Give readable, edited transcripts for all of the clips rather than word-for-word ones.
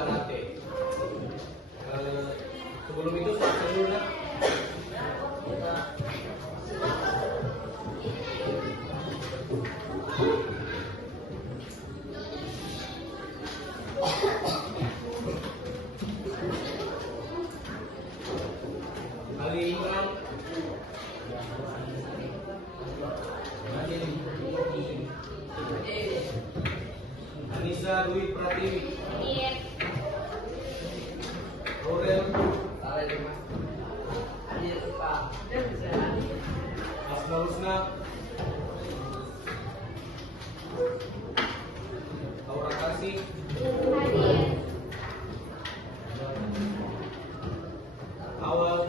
karate. Sebelum itu saya dulu nak. Ali Imran, Anissa Dwi Pratiwi, Aurel Asma Husna, Aura Kasih, Awal,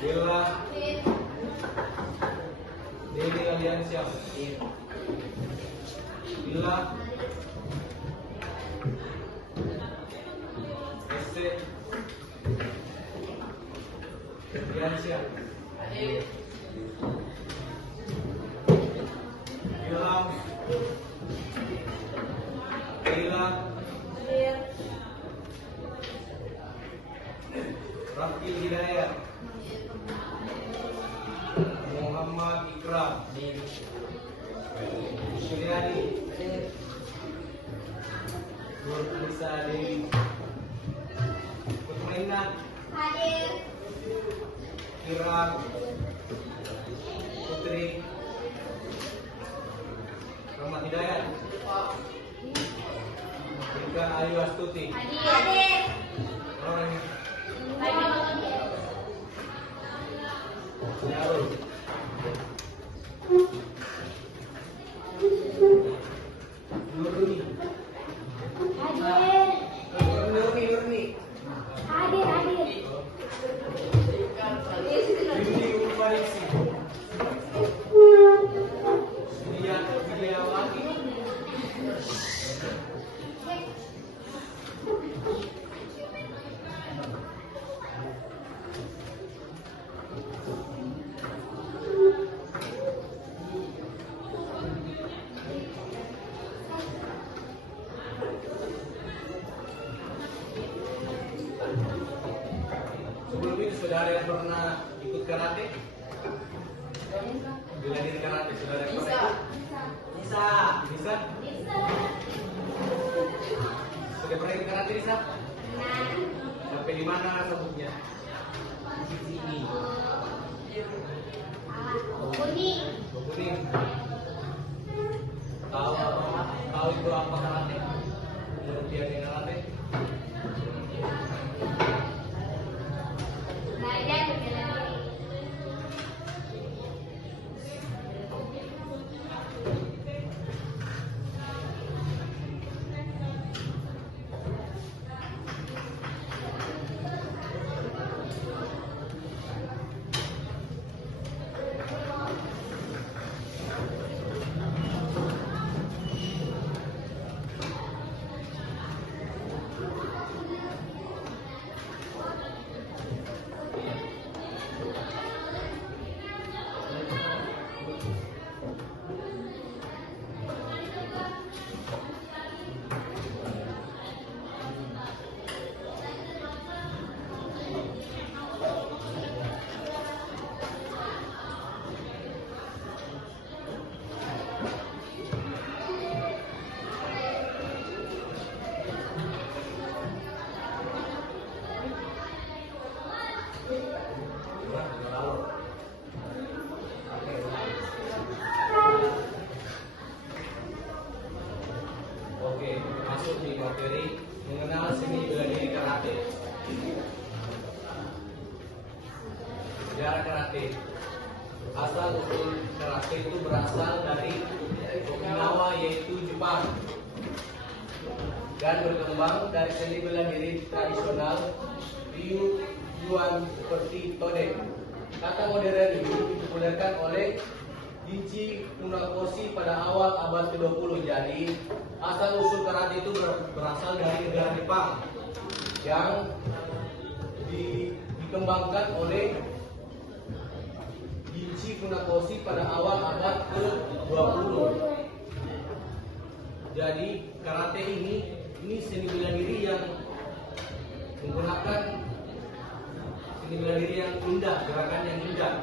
Bella, Dewi Aliansyah, Bila, Ese, Aliansyah, Ilham, Leila, Rafil Hidayat, Muhammad Ikram, Suryani, Nurisa Dewi, Kutmaina, Kiran, Putri, Rahmat Hidayat, Rika Ayu Astuti, orang Yarul, Nurni, Yudi Umarisi, Widiawati, sebelum itu saudara yang pernah ikut karate? Bela-diri karate, saudara yang pernah ikut? Bisa? Sudah pernah ikut karate, Bisa? Sampai di mana sebutnya? Di sini. Kuning. Tahu itu apa karate? Pengertian karate? Oke, masuk di materi mengenal seni bela diri karate. Sejarah karate. Asal usul karate itu berasal dari Okinawa, yaitu Jepang, dan berkembang dari seni bela diri tradisional Ryu Yuan seperti Toden. Kata modern ini dipopulerkan oleh Ginchi Funakoshi pada awal abad ke-20. Jadi, asal usul karate itu berasal dari negara Jepang yang dikembangkan oleh Ginchi Funakoshi pada awal abad ke-20. Jadi karate ini seni bela diri yang menggunakan seni bela diri yang indah, gerakan yang indah.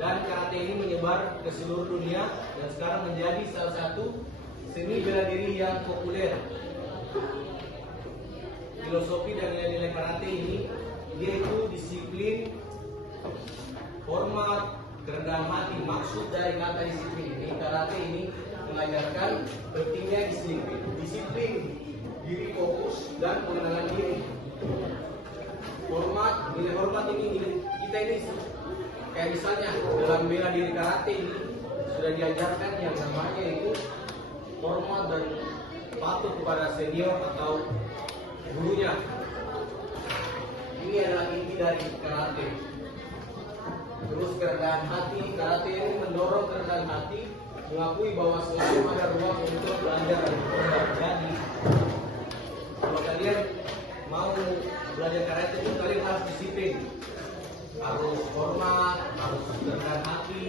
Dan karate ini menyebar ke seluruh dunia dan sekarang menjadi salah satu seni bela diri yang populer. Filosofi dan nilai-nilai karate ini yaitu disiplin, hormat, kerendahan hati. Maksud dari kata disiplin ini, karate ini mengajarkan pentingnya disiplin, diri fokus dan pengenalan diri. Hormat, nilai hormat ini kita ini kayak misalnya dalam bela diri karate ini sudah diajarkan yang namanya itu hormat dan patuh kepada senior atau gurunya. Ini adalah inti dari karate. Terus kerendahan hati, karate ini mendorong kerendahan hati, mengakui bahwa selalu ada ruang untuk belajar dan berkembang. Jadi, kalau kalian mau belajar karate itu kalian harus disiplin, harus hormat, harus kerendahan hati.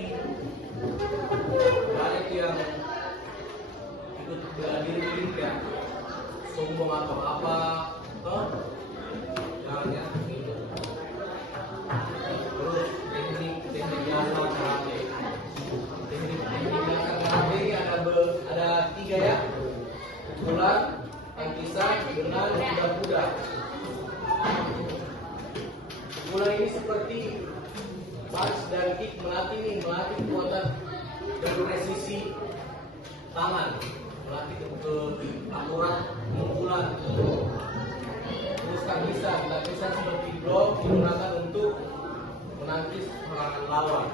Kalian itu yang ikut bela diri ya, sombong atau apa, jangan ya. Terus teknik belakang karate. Teknik belakang karate ini ada 3 ya. Pukulan, tangkisan dengan kuda-kuda. Pukulan ini seperti punch dan kick, melatih kekuatan dan presisi tangan, melatih ke akurat pukulan. Terus tangkisan seperti blok digunakan untuk menangkis serangan lawan.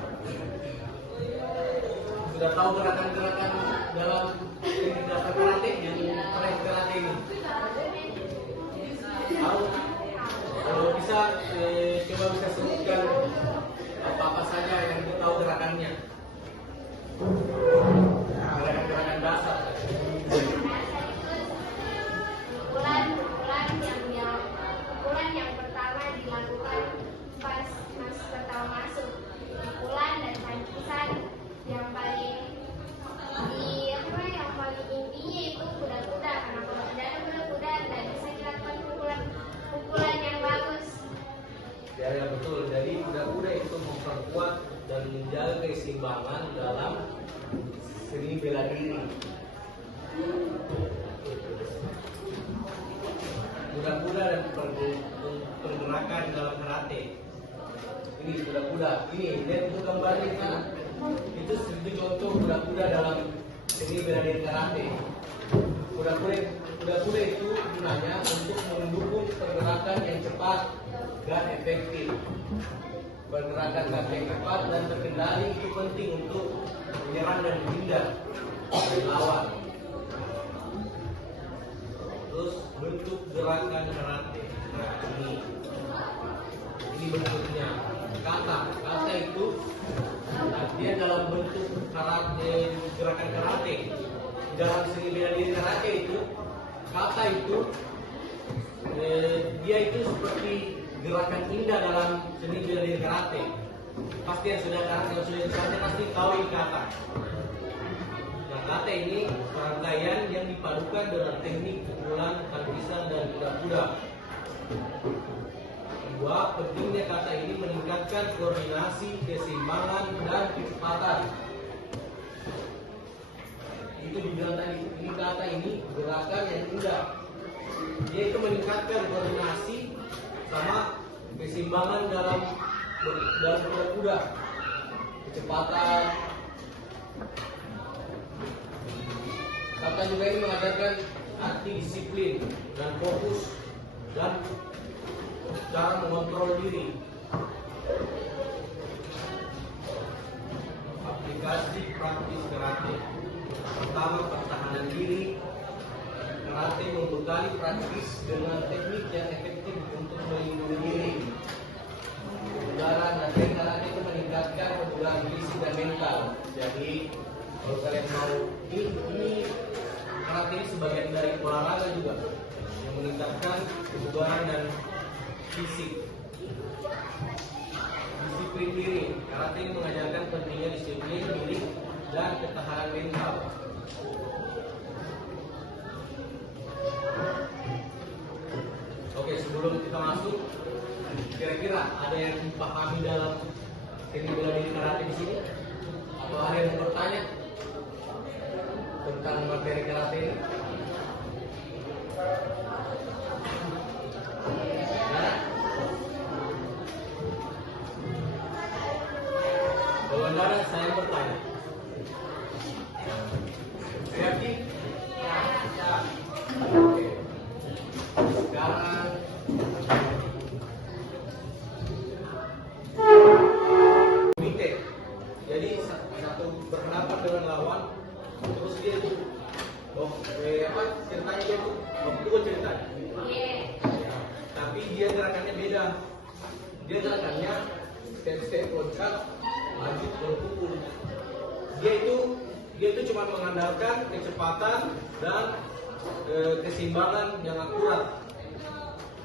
Sudah tahu gerakan-gerakan dalam teknik dasar karate yang keren karate ini? Tahu? Kalau bisa coba bisa sebutkan apa saja yang kita tahu gerakannya. Gerakan-gerakan dasar. Pukulan yang pertama dilakukan pas pertama masuk. Pukulan dan tangkisan yang paling intinya itu kuda-kuda, karena kalau tidak ada kuda-kuda tidak bisa dilakukan pukulan yang bagus. Ya betul. Jadi kuda-kuda itu memperkuat dan menjaga keseimbangan dalam seni bela diri. Kuda-kuda dan pergerakan dalam karate. Ini kuda-kuda. Ini lihat itu gambarnya kan? Itu contoh kuda-kuda dalam seni bela diri karate. Kuda-kuda itu gunanya untuk mendukung pergerakan yang cepat dan efektif. Pergerakan kaki yang cepat dan terkendali itu penting untuk menyerang dan menghindar dari lawan. Terus bentuk gerakan karate. Nah, ini bentuknya. Kata itu dia dalam bentuk karate, gerakan karate. Dalam seni bela diri karate itu, kata itu dia itu seperti gerakan indah dalam seni bela diri karate. Pasti yang sudah disana pasti tahu ini kata. Nah, kata ini rangkaian yang dipadukan dengan teknik pukulan, tangkisan dan kuda-kuda. Kedua, pentingnya kata ini meningkatkan koordinasi, keseimbangan dan kecepatan. Itu dibilang tadi, ini kata ini gerakan yang indah. Dia itu meningkatkan koordinasi sama keseimbangan dalam kuda-kuda, kecepatan. Kata juga ini mengajarkan arti disiplin dan fokus dan cara mengontrol diri. Aplikasi praktis karate. Pertama, pertahanan diri. Karate membekali praktis dengan teknik yang efektif untuk melindungi diri. Kebugaran dan karate itu meningkatkan kebugaran fisik dan mental. Jadi kalau kalian mau ini karate ini sebagian dari olahraga juga yang meningkatkan kebugaran dan fisik. Disiplin diri. Karate ini mengajarkan pentingnya disiplin diri dan ketahanan mental. Ada yang dipahami dalam seni bela diri karate di sini? Atau ada yang mau bertanya tentang materi karate ini? Nah, saudara saya bertanya. Yakin? Ya. Oke. Sekarang komite. Jadi satu berhadapan dengan lawan, terus dia itu, ceritanya dia itu, dua cerita. Ya. Tapi dia gerakannya beda. Dia gerakannya step loncat, maju, berpukul. Dia itu cuma mengandalkan kecepatan dan keseimbangan yang akurat.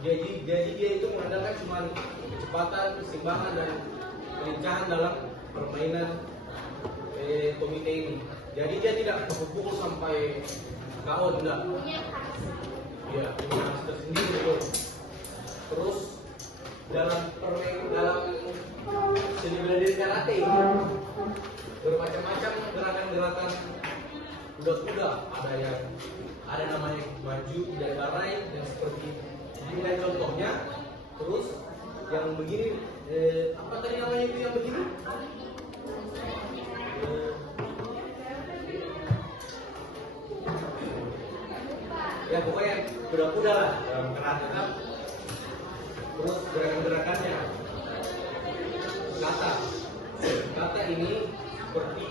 Jadi dia itu mengandalkan cuma kecepatan, keseimbangan dan kelincahan dalam permainan komite ini. Jadi dia tidak pukul sampai KO, tidak. Ya, punya khas tersendiri itu. Terus dalam seni bela diri karate ini bermacam-macam gerakan-gerakan kuda-kuda. Ada namanya maju dari barai yang seperti ini dan contohnya. Terus yang begini, apa tadi namanya itu yang begini? Ya pokoknya kuda-kuda lah dalam karate kan. Terus gerakan-gerakannya kata ini seperti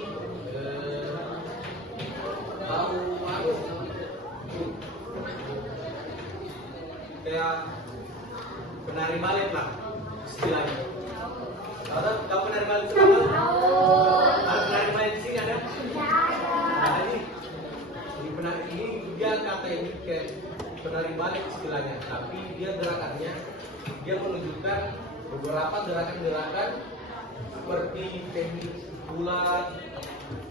kayak penari balet lah istilahnya. Tahu penari balet itu apa? Ada penari balet di sini ada? Nah, ini penari ini dia kata ini kayak penari balet istilahnya, tapi dia gerakannya dia menunjukkan beberapa gerakan-gerakan seperti teknik bulan,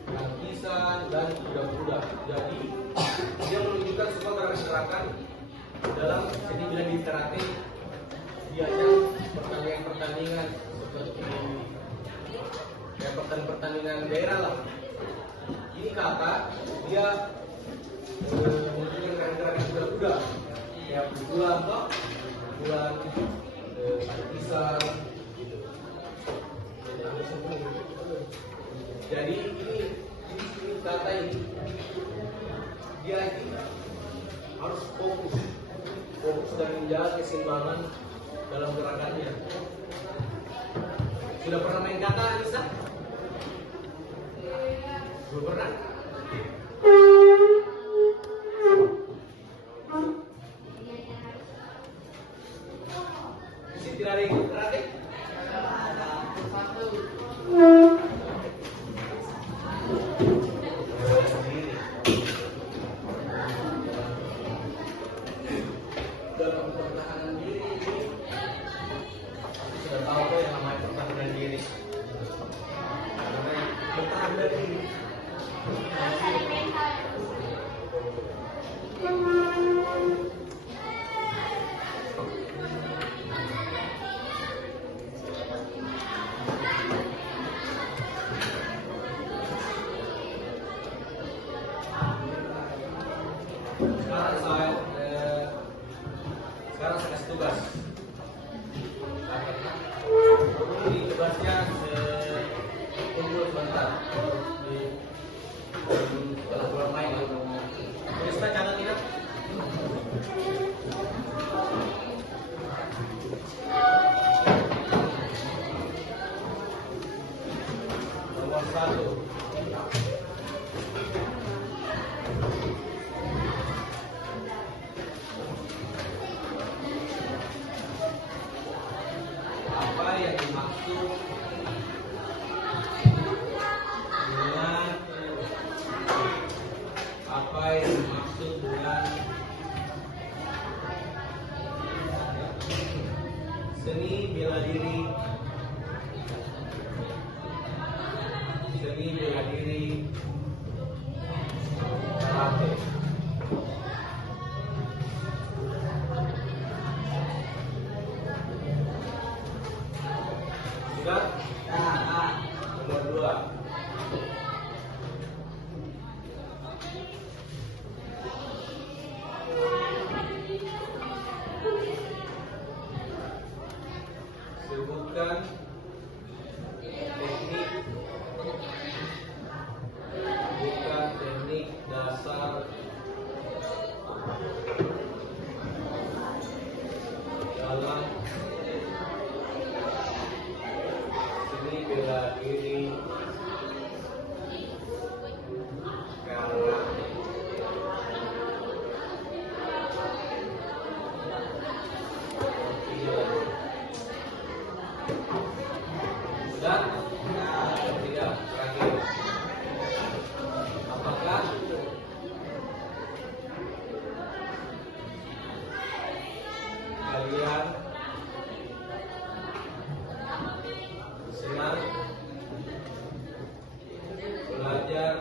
tangkisan dan kuda-kuda. Jadi dia menunjukkan semua gerakan-gerakan dalam seni bela diri karate. Dianya pertandingan seperti pertandingan daerah lah. Ini kata dia menunjukkan gerakan kuda-kuda kayak bulan, tangkisan. Jadi ini kata ini dia harus fokus dan menjaga keseimbangan dalam gerakannya. Sudah pernah main kata, Anissa? Belum pernah? Di sini tidak ada ikut karate? Dalam pertahanan diri ini sudah tahu kok yang namanya pertahanan diri. Namanya bertahan dari diri. Sekarang saya kasih tugas. Ini tugasnya tunggu sebentar setelah keluar main. Tuliskan jangan tidak. Nomor 1. Apa yang dimaksud dengan seni bela diri karate? kedua. Sebutkan teknik, bukan teknik dasar dalam seni bela diri karate. Dan tidak terakhir, apakah kalian senang belajar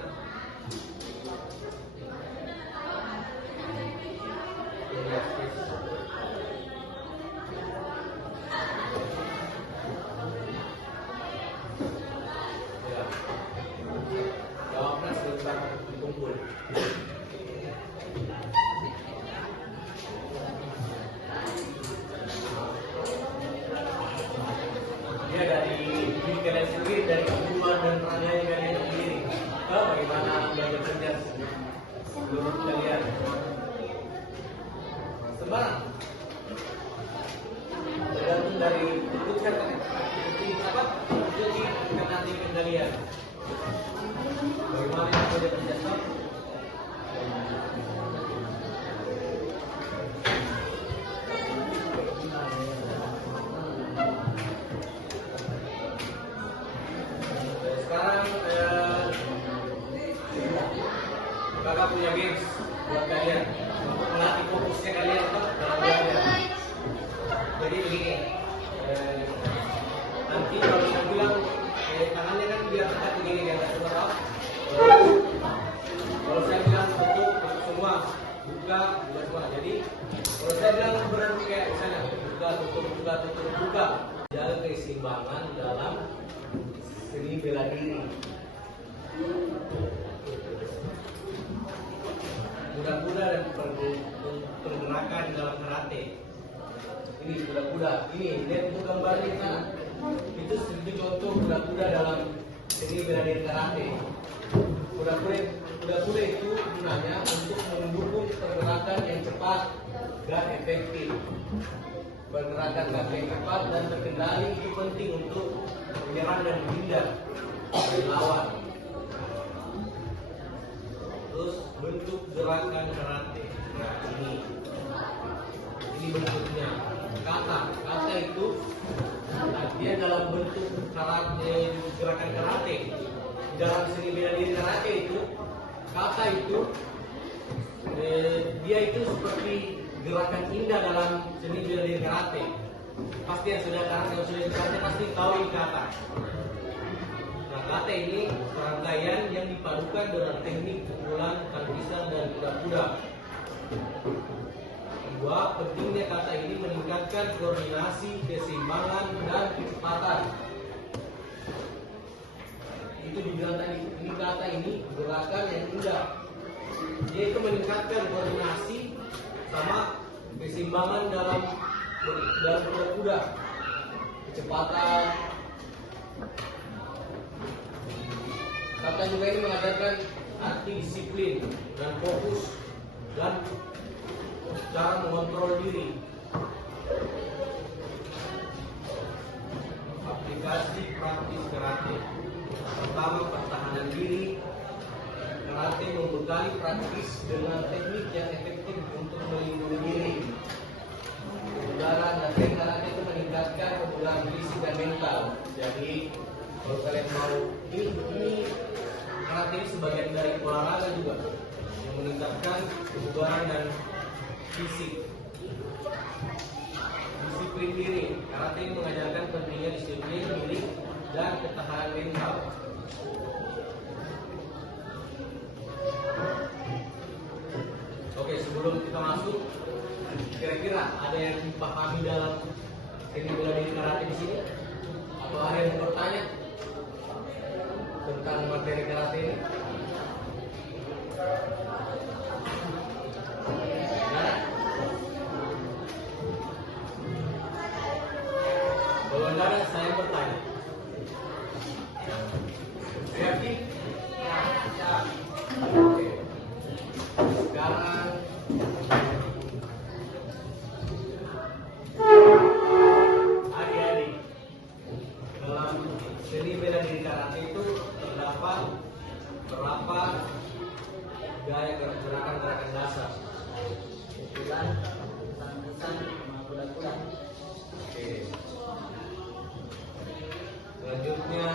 pilates? Ya, jawabnya sebentar dikumpul. Dia dari diri kalian sendiri, dari kebutuhan dan perangai kalian sendiri. Bagaimana belajar kerja menurut kalian? Sebenarnya tergantung dari keputusan nanti kendalian. Bagaimana belajar kerja? Sekarang kakak punya games buat kalian untuk melatih fokusnya kalian dalam belajar. Jadi begini, nanti kalau saya bilang tangannya kan biar dekat begini kan, semua. Kalau saya bilang tutup semua, buka semua. Jadi kalau saya bilang berarti kayak misalnya buka tutup buka, jaga keseimbangan dalam seni bela diri. Kuda-kuda dan pergerakan dalam karate. Ini kuda-kuda. Ini lihat itu gambarnya kan? Itu contoh kuda-kuda dalam seni bela diri karate. Kuda-kuda itu gunanya untuk mendukung pergerakan yang cepat dan efektif. Pergerakan kaki yang cepat dan terkendali itu penting untuk menyerang dan menghindar dari lawan. Terus bentuk gerakan karate, nah ini bentuknya. Kata itu dia dalam bentuk karate, gerakan karate. Dalam seni bela diri karate itu, kata itu dia itu seperti gerakan indah dalam seni bela diri karate. Pasti yang sudah karate pasti tahu ini kata. Nah, kata ini serangkaian yang dipadukan dengan teknik pukulan, tangkisan dan kuda-kuda. Kedua, pentingnya kata ini meningkatkan koordinasi, keseimbangan dan kecepatan. Itu dibilang tadi, ini kata ini gerakan yang indah. Dia itu meningkatkan koordinasi sama keseimbangan dalam kuda-kuda, kecepatan. Kata juga ini mengajarkan arti disiplin dan fokus dan cara mengontrol diri. Aplikasi praktis karate. Pertama, pertahanan diri. Karate membekali praktis dengan teknik yang efektif untuk melindungi diri. Kebugaran dan karate itu meningkatkan kebugaran fisik dan mental. Jadi kalau kalian mau ini karate ini sebagian dari olahraga juga yang meningkatkan kebugaran dan fisik. Disiplin diri. Karate ini mengajarkan pentingnya disiplin diri dan ketahanan mental. Oke, sebelum kita masuk, kira-kira ada yang dipahami dalam seni bela diri karate di sini? Atau ada yang bertanya? tentang materi karate ini? Kalau enggak ada, saya bertanya. Yakin? Ya. Oke. Sekarang adik-adik, dalam seni bela diri karate itu terdapat beberapa gaya gerakan-gerakan dasar. Pukulan, tangkusan, kuda-kuda. Oke. Selanjutnya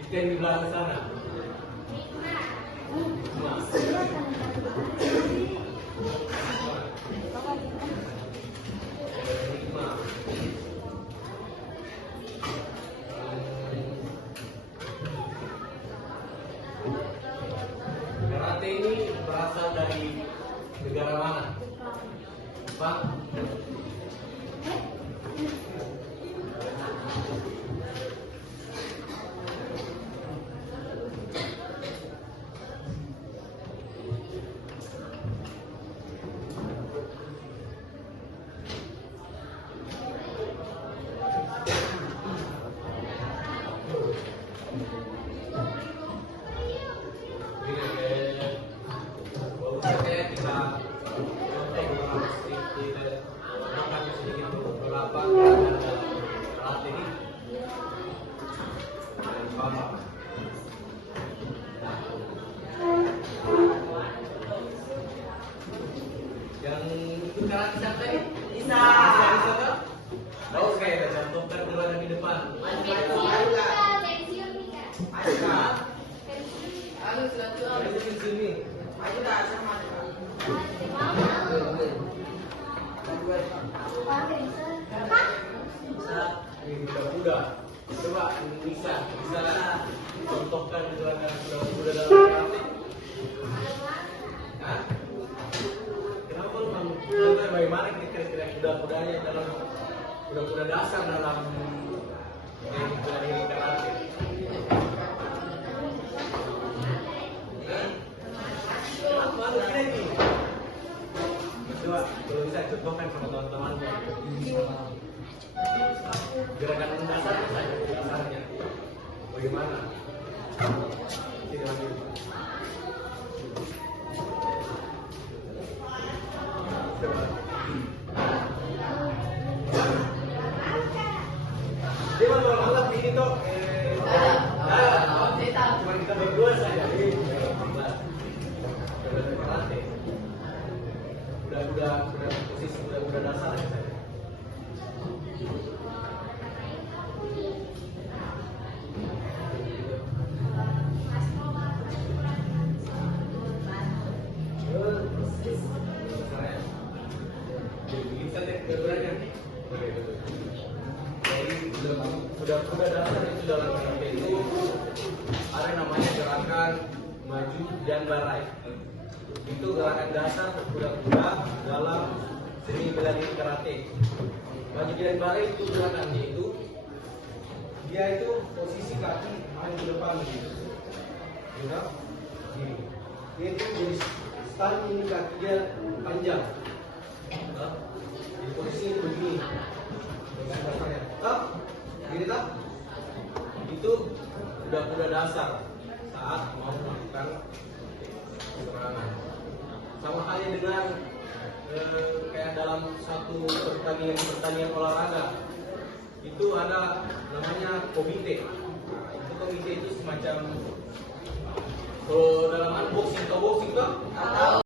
itu yang di belakang sana. Hikmah. Hikmah. Karate ini berasal dari negara mana? Pak? Yang itu karate tadi bisa kan? Oke, kita contohkan gerakan di depan. Ayo di sini. Ayo dah sama. Ini kuda. Coba bisa contohkan gerakan kuda dalam karate. Hah? Kenapa kamu? Bagaimana kira-kira kuda-kudanya dalam kuda-kuda dasar dalam bela diri karate? Apa lagi? Coba kalau bisa contohkan sama teman-teman. Gerakan dasar saja dasarnya. Bagaimana? Tidak bisa. Dia mau malam ini toh. Cuma kita berdua saja. Udah posisi udah dasar saja. Kuda dasar itu dalam karate itu ada namanya gerakan maju dan barai. Itu gerakan dasar kuda-kuda dalam seni bela diri karate. Maju dan barai itu gerakannya itu dia itu posisi kaki maju ke depan gitu. Ya, gini. Dia itu jadi stand ini kaki dia panjang. Di posisi begini. Dengan dasarnya. Gini tak? Itu kuda-kuda dasar saat mau melakukan serangan. Sama halnya dengan kayak dalam satu pertandingan olahraga itu ada namanya komite. Itu komite itu semacam kalau dalam unboxing atau boxing kan?